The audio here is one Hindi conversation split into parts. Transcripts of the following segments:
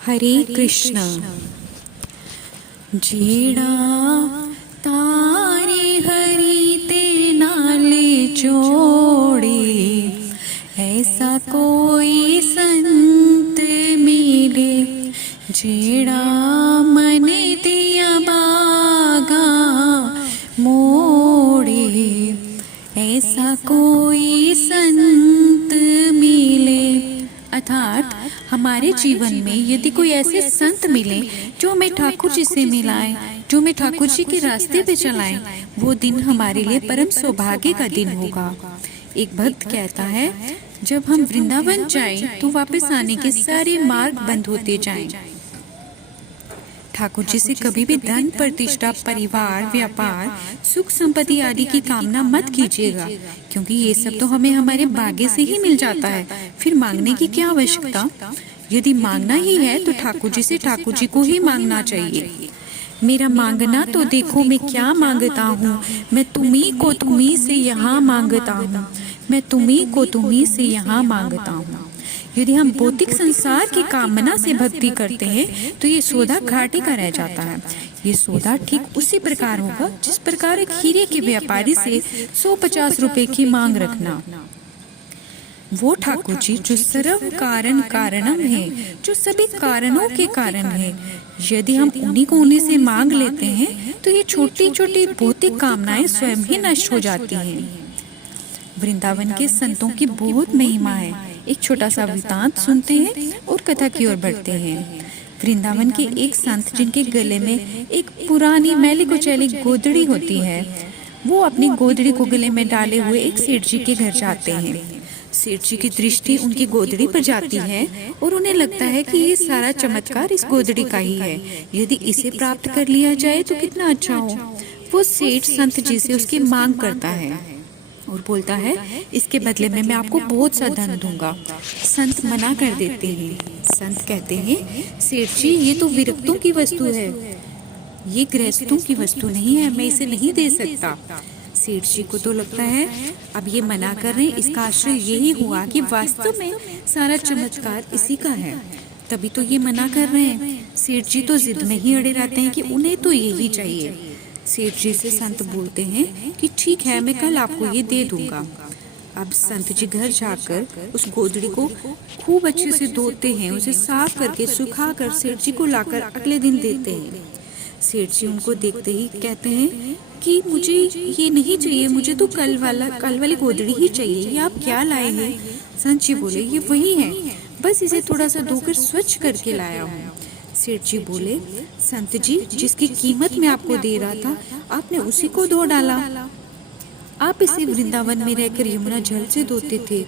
हरे कृष्ण। जेड़ा तारे हरि ते नाले जोड़े, ऐसा कोई संत मिले। जेड़ा मन दिया बागा मोड़े, ऐसा कोई संत मिले। अर्थात हमारे जीवन में यदि कोई ऐसे संत मिले जो हमें ठाकुर जी से मिलाएं, जो हमें ठाकुर जी के रास्ते पे चलाएं, वो दिन हमारे लिए परम सौभाग्य का दिन होगा। एक भक्त कहता है, जब हम वृंदावन जाएं तो वापस आने के सारे मार्ग बंद होते जाएं। ठाकुर जी से कभी भी धन, प्रतिष्ठा, परिवार, व्यापार, सुख संपत्ति आदि की कामना मत कीजिएगा, क्योंकि ये सब तो हमें हमारे भाग्य से ही मिल जाता है। फिर मांगने की क्या आवश्यकता? यदि मांगना ही है तो ठाकुर जी से ठाकुर जी को ही मांगना चाहिए। मेरा मांगना तो देखो मैं क्या मांगता हूँ, मैं तुम्ही को तुम्ही से यहाँ मांगता हूँ, मैं तुम्ही को तुम्ही से यहाँ मांगता हूँ। यदि हम भौतिक संसार की कामना से भक्ति करते हैं तो ये सौदा घाटे का रह जाता है। ये सौदा ठीक उसी प्रकार होगा जिस प्रकार एक हीरे के व्यापारी से 150 रुपए की मांग रखना। वो ठाकुर जी जो सर्व कारण कारणम है, जो सभी कारणों के कारण है, यदि हम उन्हीं को उन्हीं से मांग लेते हैं तो ये छोटी छोटी भौतिक कामनाएं स्वयं ही नष्ट हो जाती हैं। वृंदावन के संतों की बहुत महिमा है। एक छोटा सा वृतांत सुनते हैं और कथा की ओर बढ़ते हैं। वृंदावन के एक संत जिनके गले में एक पुरानी मैली कुचैली गोदड़ी होती है, वो अपनी गोदड़ी को गले में डाले हुए एक सेठ जी के घर जाते हैं। सेठ जी की दृष्टि उनकी गोदड़ी पर जाती है और उन्हें लगता है कि ये सारा चमत्कार इस गोदड़ी का ही है। यदि इसे प्राप्त कर लिया जाए तो कितना अच्छा हो। वो सेठ संत जी से उसकी मांग करता है और बोलता है, इसके बदले में मैं आपको बहुत सा धन दूंगा। संत मना कर देते हैं। संत कहते हैं, सेठ जी ये तो विरक्तों की वस्तु है, ये गृहस्थों की वस्तु नहीं है, मैं इसे नहीं दे सकता। सेठ जी को तो लगता है अब ये मना कर रहे हैं, इसका आश्रय यही हुआ कि वास्तव में सारा चमत्कार इसी का है, तभी तो ये मना कर रहे हैं। सेठ जी तो जिद में ही अड़े रहते हैं कि उन्हें तो यही चाहिए। सेठ जी से संत बोलते हैं कि ठीक है, मैं कल आपको ये दे दूंगा। अब संत जी घर जाकर उस गोदड़ी को खूब अच्छे से धोते हैं, उसे साफ करके सुखा कर सेठ जी को लाकर अगले दिन देते हैं। सेठ जी उनको देखते ही कहते हैं कि मुझे ये नहीं चाहिए, मुझे तो कल वाली गोदड़ी ही चाहिए। ये आप क्या लाए हैं? संत जी बोले, ये वही है, बस इसे थोड़ा सा धोकर स्वच्छ करके लाया हूँ। सेठ जी बोले, संत जी जिसकी कीमत मैं आपको दे रहा था आपने उसी को धो डाला। आप इसे वृंदावन में रहकर यमुना जल से धोते थे,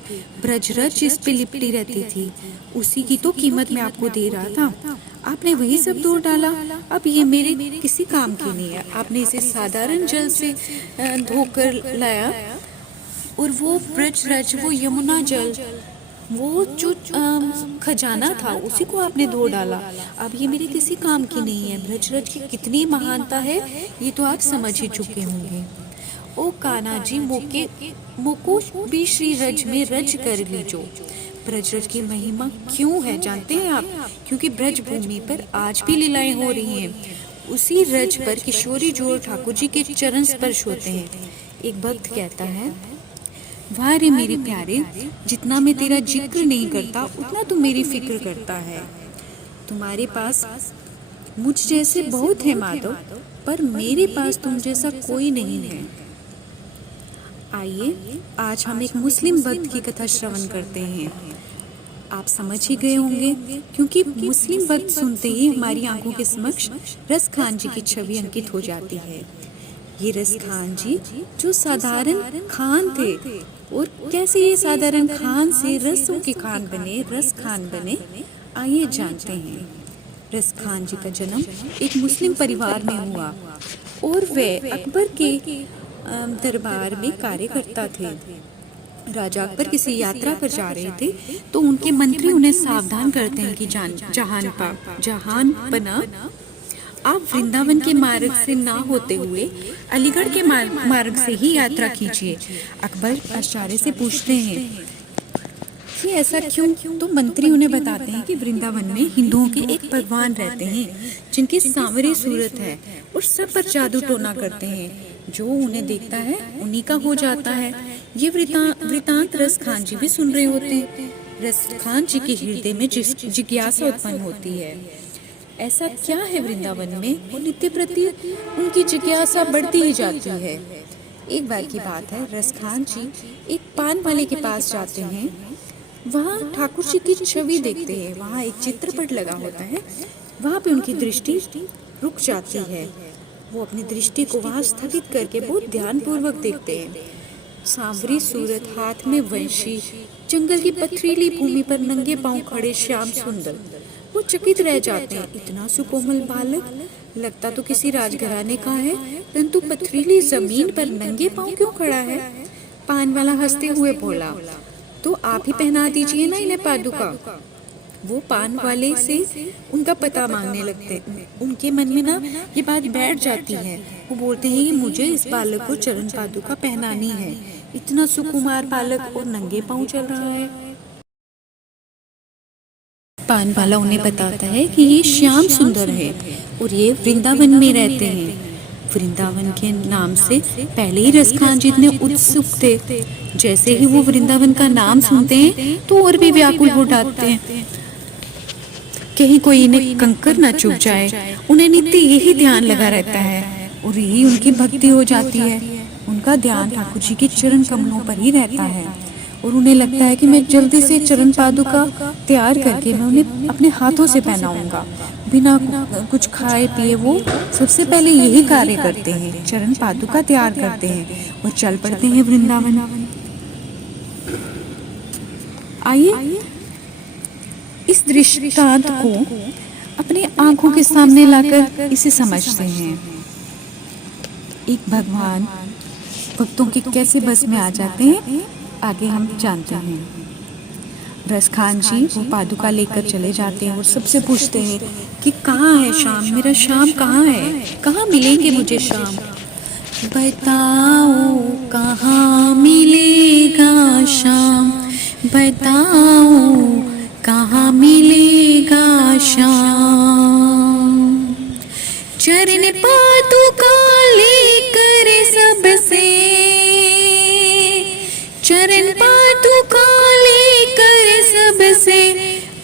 ब्रजरज इस पे लिपटी रहती थी, उसी की तो कीमत मैं आपको दे रहा था, आपने वही सब धो डाला। अब ये मेरे किसी काम की नहीं है, आपने इसे साधारण जल से धोकर लाया और वो ब्रजरज, वो यमुना जल, वो जो खजाना था उसी को आपने धो डाला। अब ये मेरे किसी काम की नहीं है। ब्रजरज की कितनी महानता है ये तो आप समझ ही चुके होंगे। ओ कान्हा जी मोको भी श्री रज में रज कर लीजो। ब्रजरज की महिमा क्यों है जानते हैं आप? क्योंकि ब्रज भूमि पर आज भी लीलाएं हो रही हैं। उसी रज पर किशोरी जोड़ ठाकुर जी के चरण स्पर्श होते हैं। एक भक्त कहता है, वाह रे मेरे प्यारे, जितना मैं तेरा जिक्र नहीं करता उतना तू मेरी फिक्र करता है। तुम्हारे पास मुझ जैसे बहुत है माधव, पर मेरे पास तुम जैसा कोई नहीं है। आइए आज हम एक मुस्लिम भक्त की कथा श्रवण करते हैं। आप समझ ही गए होंगे, क्योंकि मुस्लिम भक्त सुनते ही हमारी आंखों के समक्ष रस खान जी की छवि अंकित हो जाती है। ये रस खान जी जो साधारण खान थे, और कैसे ये साधारण खान से रसों के खान बने, रस खान बने, आइए जानते हैं। रस खान जी का जन्म एक मुस्लिम परिवार में हुआ और वे अकबर के दरबार में कार्यकर्ता थे। राजा अकबर किसी यात्रा पर जा रहे थे तो उनके मंत्री उन्हें सावधान करते हैं कि जहान पना आप वृंदावन के मार्ग से ना होते हुए अलीगढ़ के मार्ग से ही यात्रा कीजिए। अकबर आश्चर्य से पूछते हैं, कि ऐसा क्यों? तो मंत्री उन्हें बताते हैं कि वृंदावन में हिंदुओं के एक भगवान रहते हैं जिनकी सांवरी सूरत है और सब पर जादू टोना करते हैं। जो उन्हें देखता है उन्हीं का हो जाता है। ये वृतांत रस खान जी भी सुन रहे होते हैं। रस खान जी के हृदय में जिज्ञासा उत्पन्न होती है, ऐसा क्या है वृंदावन में? वो नित्य प्रति उनकी जिज्ञासा बढ़ती ही जाती है। एक बार की बात है, रस खान जी एक पान वाले के पास जाते हैं। वहाँ ठाकुर जी की छवि देखते हैं। वहाँ एक चित्रपट लगा होता है। वहाँ पे उनकी दृष्टि रुक जाती है। वो अपनी दृष्टि को वहाँ स्थगित करके बहुत ध्यानपूर्वक देखते हैं। सांवरी सूरत, हाथ में वंशी, जंगल की पथरीली भूमि पर नंगे पांव खड़े श्याम सुंदर। वो चकित रह जाते हैं। इतना सुकोमल बालक, लगता तो किसी राजघराने का है, परंतु पथरीली जमीन पर नंगे पांव क्यों खड़ा है? पान वाला हंसते हुए बोला, तो आप ही पहना दीजिए ना इन्हें पादुका। वो पान वाले से उनका पता मांगने लगते हैं। उनके मन में ना ये बात बैठ जाती है। वो बोलते हैं कि मुझे इस बालक को चरण पादुका पहनानी है। इतना सुकुमार बालक और नंगे पांव चल रहा है। पान वाला उन्हें बताता है कि ये श्याम सुंदर है और ये वृंदावन में रहते हैं। वृंदावन के नाम से पहले ही रस खान जी इतने उत्सुक थे। जैसे ही वो वृंदावन का नाम सुनते हैं तो और भी व्याकुल हो जाते हैं, कहीं कोई इन्हें कंकर न चुभ जाए। उन्हें नित्य यही ध्यान लगा रहता है और यही उनकी भक्ति हो जाती है। उनका ध्यान ठाकुर जी के चरण कमलों पर ही रहता है और उन्हें लगता है कि मैं जल्दी से चरण पादुका तैयार करके मैं उन्हें अपने हाथों से पहनाऊंगा। बिना कुछ खाए पिए वो सबसे पहले यही कार्य करते हैं, चरण पादुका तैयार करते हैं और चल पड़ते हैं वृंदावन। आइए इस दृष्टांत को अपनी आंखों के सामने लाकर इसे समझते हैं। एक भगवान भक्तों के कैसे बस में आ जाते हैं, आगे हम जानते हैं। रस खान जी वो पादुका लेकर चले जाते हैं और सबसे पूछते हैं कि कहाँ है श्याम, मेरा श्याम कहाँ है, कहाँ मिलेंगे मुझे श्याम? बताओ कहाँ मिलेगा श्याम, बताओ कहाँ मिलेगा श्याम? चरण पादुका लेकर सबसे, चरण पादुका लेकर सबसे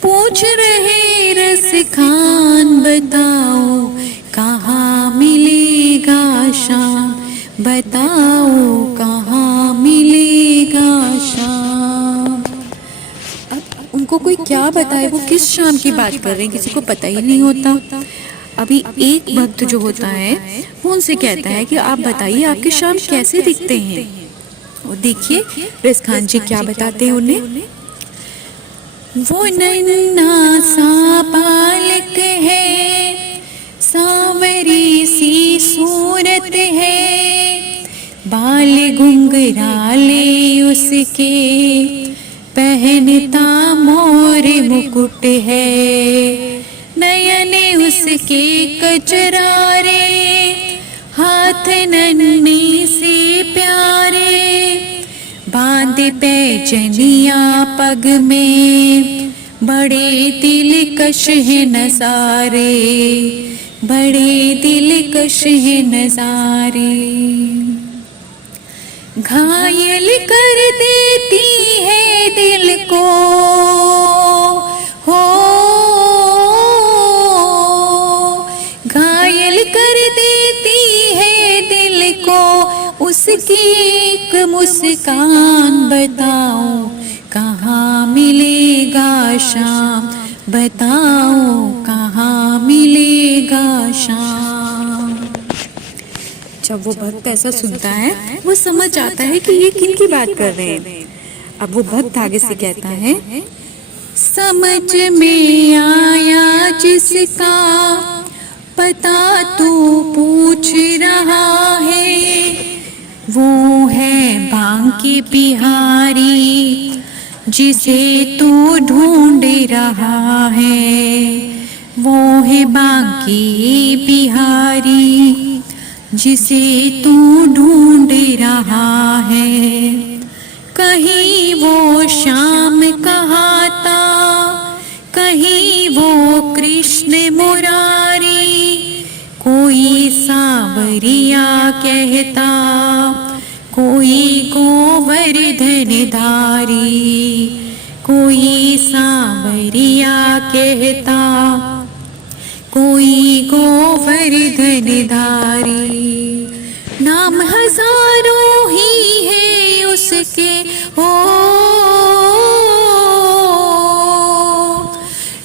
पूछ रहे रस खान, बताओ कहाँ मिलेगा श्याम, बताओ कहाँ मिलेगा श्याम? अब उनको कोई क्या बताए, वो किस श्याम की बात कर रहे हैं, किसी को पता ही नहीं होता। अभी एक भक्त जो होता है वो उनसे कहता है कि आप बताइए आपके श्याम कैसे दिखते हैं। और देखिए रस खान जी क्या बताते हैं उन्हें। वो नन्हा सा बालक है, सांवरी सी सूरत है, बाल घुंघराले उसके, पहनता मोर मुकुट है, नयन उसके कचरारे, हाथ नन्ही से प्यारे, बांधे पैजनिया पग में, बड़े दिलकश है नजारे, बड़े दिलकश है नजारे। घायल कर देती है दिल को, हो घायल कर देती है दिल को, उसकी एक मुस्कान, बताओ कहाँ मिलेगा श्याम, बताओ कहाँ मिलेगा श्याम? जब वो भक्त ऐसा सुनता है वो समझ आता है कि ये किन की बात कर रहे हैं। अब वो भक्त आगे से कहता है, समझ में आया जिसका पता तू पूछ रहा है, वो है बांके बिहारी जिसे तू ढूंढ रहा है, वो है बांके बिहारी जिसे तू ढूंढ रहा है। कहीं वो श्याम कहाँ सांवरिया कहता, कोई गोवर्धन धारी, कोई सांवरिया कहता, कोई गोवर्धन धारी। नाम हजारों ही है उसके, ओ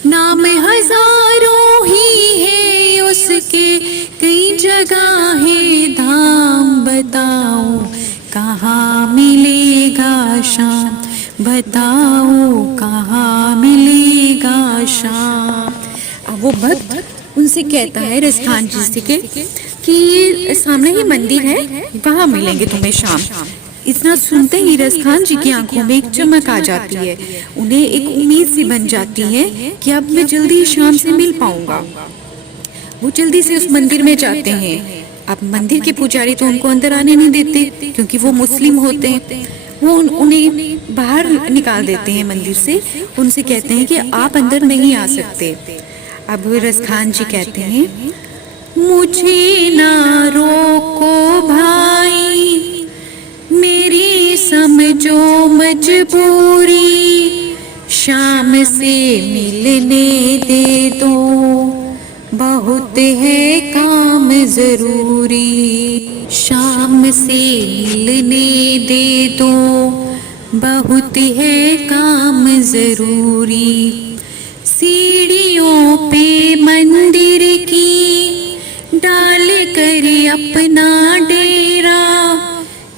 नाम हजारों ही है उसके, कई जगह है धाम। बताओ कहाँ मिलेगा शाम, बताओ कहाँ मिलेगा शाम। अब वो भक्त उनसे कहता है रसखान जी से कि सामने ही मंदिर है, वहाँ मिलेंगे तुम्हें शाम। इतना सुनते ही रसखान जी की आंखों में एक चमक आ जाती है, उन्हें एक उम्मीद सी बन जाती है कि अब मैं जल्दी शाम से मिल पाऊंगा। वो जल्दी से उस मंदिर में जाते हैं। अब मंदिर के पुजारी तो उनको अंदर आने नहीं देते क्योंकि वो मुस्लिम होते हैं। वो उन्हें बाहर निकाल देते हैं मंदिर से। उनसे कहते हैं कि आप अंदर नहीं आ सकते। अब रसखान जी कहते हैं, मुझे ना रोको भाई, मेरी समझो मजबूरी, शाम से मिलने दे दो, बहुत है काम जरूरी। शाम से मिलने दे दो, बहुत है काम जरूरी। सीढ़ियों पे मंदिर की डाल कर अपना डेरा,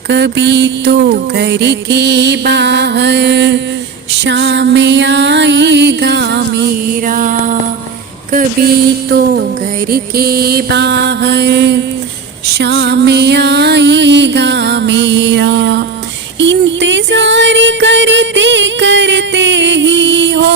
कभी तो घर के बाहर शाम आएगा मेरा, कभी तो घर के बाहर शाम आएगा मेरा। इंतजार करते करते ही हो,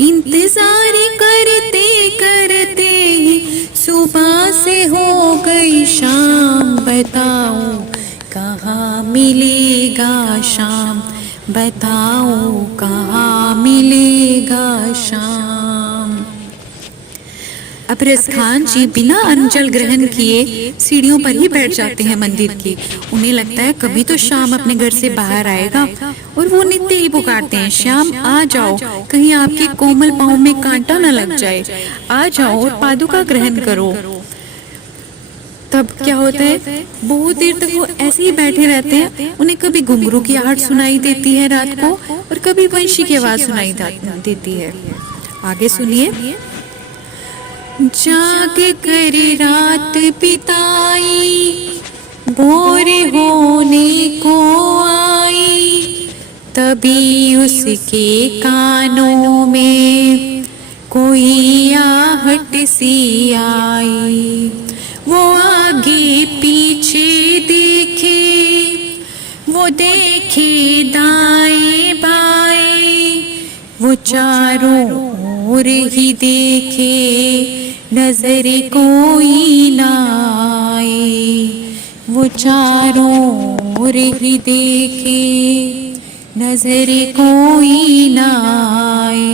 इंतजार करते करते ही सुबह से हो गई शाम। बताओ कहाँ मिलेगा शाम, बताओ कहाँ मिलेगा शाम। अब रसखान जी बिना अन्न जल ग्रहण किए सीढ़ियों पर ही बैठ जाते हैं मंदिर की। उन्हें लगता है कभी तो शाम अपने घर से बाहर आएगा, और वो नित्य ही पुकारते हैं, श्याम आ जाओ, कहीं आपके कोमल पाँव में कांटा न लग जाए, आ जाओ और पादुका ग्रहण करो। तब क्या होता है, बहुत देर तक वो ऐसे ही बैठे रहते हैं। उन्हें कभी घुंघरू की आहट सुनाई देती है रात को, और कभी वंशी की आवाज सुनाई देती है। आगे सुनिए। जाग कर रात बिताई, भोर होने को आई, तभी उसके कानों में कोई आहट सी आई। वो आगे पीछे देखे, वो देखे दाएं बाएं, वो चारों ओर ही देखे, नजर कोई ना आए। वो चारों ओर ही देखे, नजर कोई ना आए।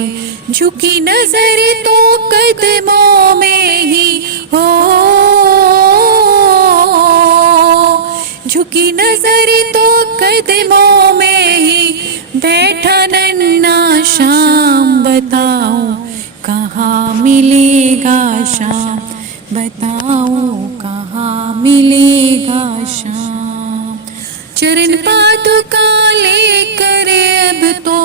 झुकी नजर तो कदमों में ही हो, झुकी नजर तो कदमों में ही बैठा नन्ना शाम। बताओ कहाँ मिलेगा शाम, बताओ कहाँ मिलेगा शाम। चरण पादुका लेकर अब तो,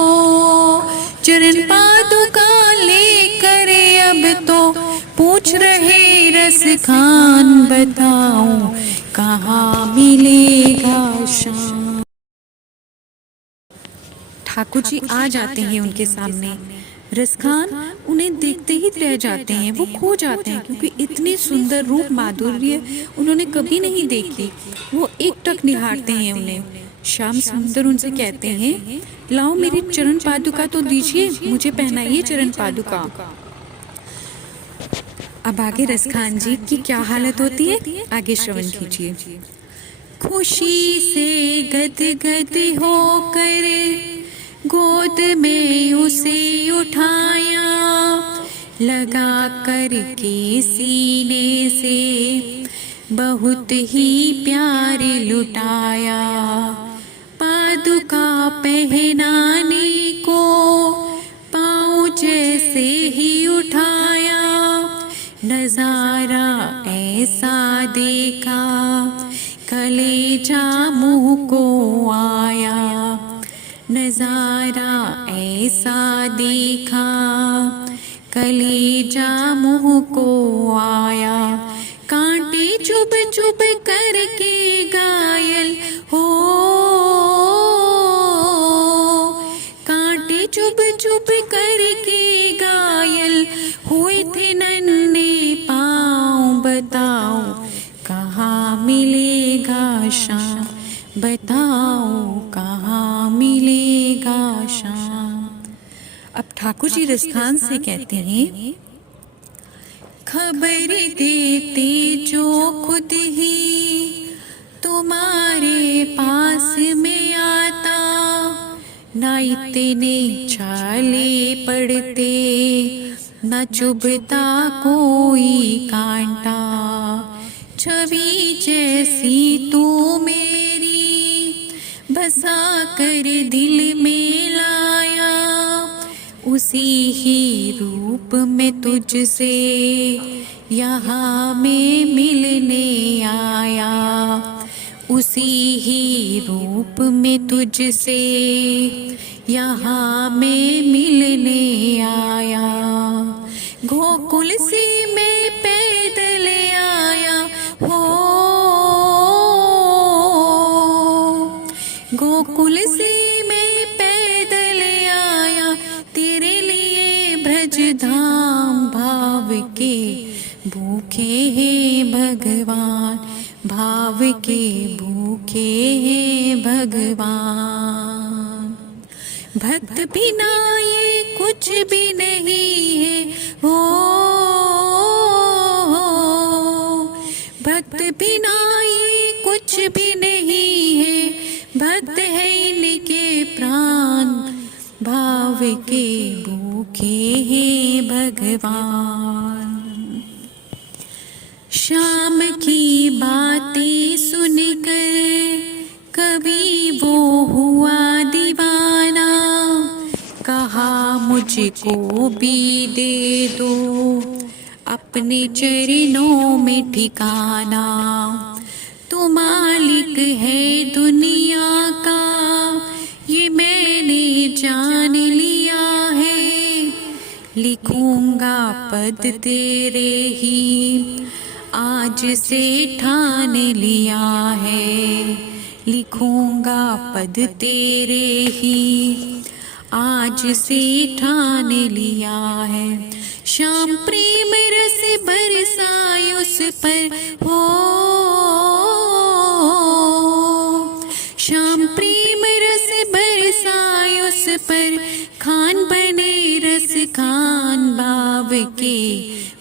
चरण पादुका लेकर अब तो पूछ रहे रसखान, बताओ कहाँ मिलेगा शाम। ठाकुर जी आ जाते हैं उनके सामने। रसखान उन्हें देखते ही रह जाते हैं, वो खो जाते हैं, क्योंकि इतनी सुंदर रूप माधुर्य उन्होंने कभी नहीं देखी। वो एकटक निहारते हैं उन्हें। श्याम सुंदर उनसे कहते हैं, लाओ मेरी चरण पादुका तो दीजिए, मुझे पहनाइए चरण पादुका। अब आगे रसखान जी की क्या हालत होती है, आगे श्रवण कीजिए। खुशी से गदगद होकर गोद में उसे उठाया, लगा कर के सीने से बहुत ही प्यार लुटाया। पादुका पहनाने को पाँव जैसे ही उठाया, नजारा ऐसा देखा कलेजा मुँह को आया। नजारा ऐसा देखा कलेजा मुँह को आया। कांटे चुभ चुभ करके घायल हो, कांटे चुभ चुभ करके घायल हुए थे नन्हे पाँव। बताओ कहाँ मिलेगा शाम, बताओ कहाँ मिलेगा शाम। अब ठाकुर जी रसखान से कहते हैं, खबर देते जो खुद ही तुम्हारे पास में आता, ना इतने छाले पड़ते न चुभता कोई कांटा। छवि जैसी तू मेरी बसा कर दिल में लाया, उसी ही रूप में तुझसे यहाँ में मिलने आया। उसी ही रूप में तुझसे यहाँ में मिलने आया। गोकुल से मैं पैदल आया हो, गोकुल से मैं पैदल आया, तेरे लिए ब्रज धाम भाव के भूखे हैं भगवान, भाव के भूखे हैं भगवान। भक्त बिना ये कुछ भी नहीं है हो, भक्त बिना ये कुछ भी नहीं है। भक्त है इनके प्राण, भाव के भूखे हैं भगवान। शाम की बातें सुनकर कभी वो हुआ दीवाना, कहा मुझको भी दे दो अपने चरणों में ठिकाना। तू मालिक है दुनिया का ये मैंने जान लिया है, लिखूंगा पद तेरे ही आज से ठान लिया है, लिखूंगा पद तेरे ही आज से ठान लिया है। श्याम प्रेम रस बरसाए उस पर हो, श्याम प्रेम रस बरसाए उस पर, खान बने रस खान भाव के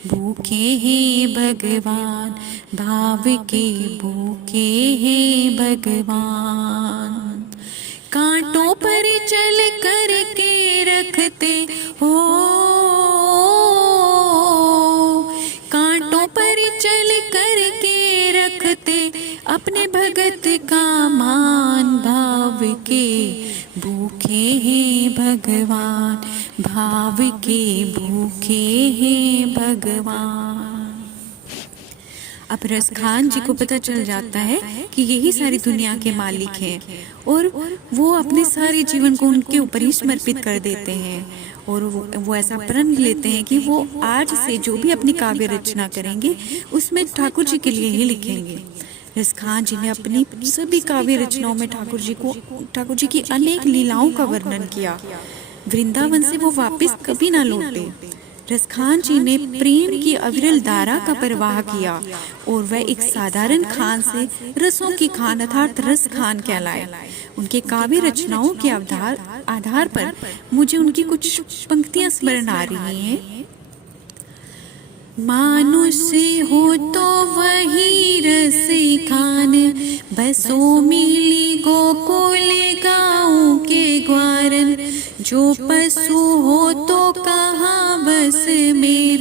भूखे हैं भगवान, भाव के भूखे हैं भगवान। कांटों पर चल कर के रखते हो, कांटों पर चल कर के रखते अपने भगत का मान, भाव के भूखे हैं भगवान, भाव के भूखे हैं भगवान। अब रसखान जी को पता चल जाता है कि यही सारी दुनिया के मालिक हैं और वो अपने सारे जीवन को उनके ऊपर ही समर्पित कर देते हैं और वो ऐसा प्रण लेते हैं कि वो आज से जो भी अपनी काव्य रचना करेंगे उसमें ठाकुर जी के लिए ही लिखेंगे। रसखान जी ने अपनी सभी काव्य रचनाओं में ठाकुर जी की अनेक लीलाओं का वर्णन किया। वृंदावन से वो वापस कभी ना लौटे। रसखान जी ने प्रेम की अविरल धारा का प्रवाह किया और वह एक साधारण खान से रसों की खान अर्थात रस खान कहलाए। उनके काव्य रचनाओं के आधार पर मुझे उनकी कुछ पंक्तियां स्मरण आ रही हैं। मानुष हो तो वही रस खान, बसो मिली गोकुल गाँव के ग्वारन। जो पशु हो तो कहाँ बस में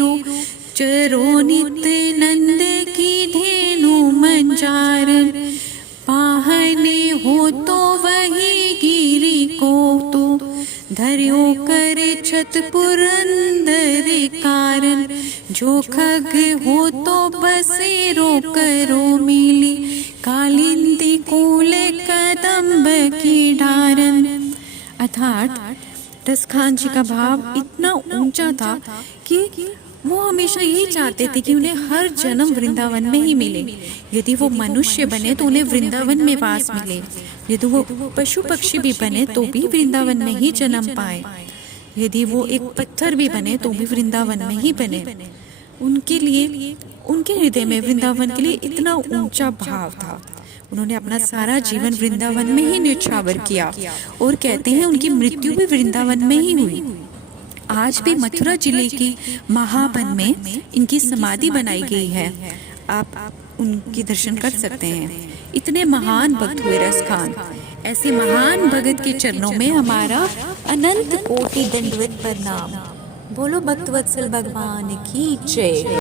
चरो नित नंद की धेनु मंजारन, पाहने हो तो वही गिरी को तो, धर्यो करे छत पुरंदर कारण, जो खग हो तो बसेरो करो मिली, कालिंदी कूल कदम्ब की डारन। अर्थात रसखान जी का भाव इतना ऊंचा था कि वो हमेशा यही चाहते थे कि उन्हें हर जन्म वृंदावन में ही मिले। यदि वो मनुष्य बने तो उन्हें वृंदावन में वास मिले, यदि वो पशु पक्षी भी बने तो भी वृंदावन में ही जन्म पाए, यदि वो एक पत्थर भी बने तो भी वृंदावन में ही बने। उनके लिए, उनके हृदय में वृंदावन के लिए इतना ऊंचा भाव था। उन्होंने अपना सारा जीवन वृंदावन में ही न्यौछावर किया और कहते हैं उनकी मृत्यु भी वृंदावन में ही हुई। आज भी मथुरा जिले के महावन में इनकी समाधि बनाई गई है, आप उनके दर्शन कर सकते हैं। इतने महान भक्त हुए रसखान। ऐसे महान भगत के चरणों में हमारा अनंत कोटि दंडवत प्रणाम। बोलो भक्तवत्सल भगवान की जय।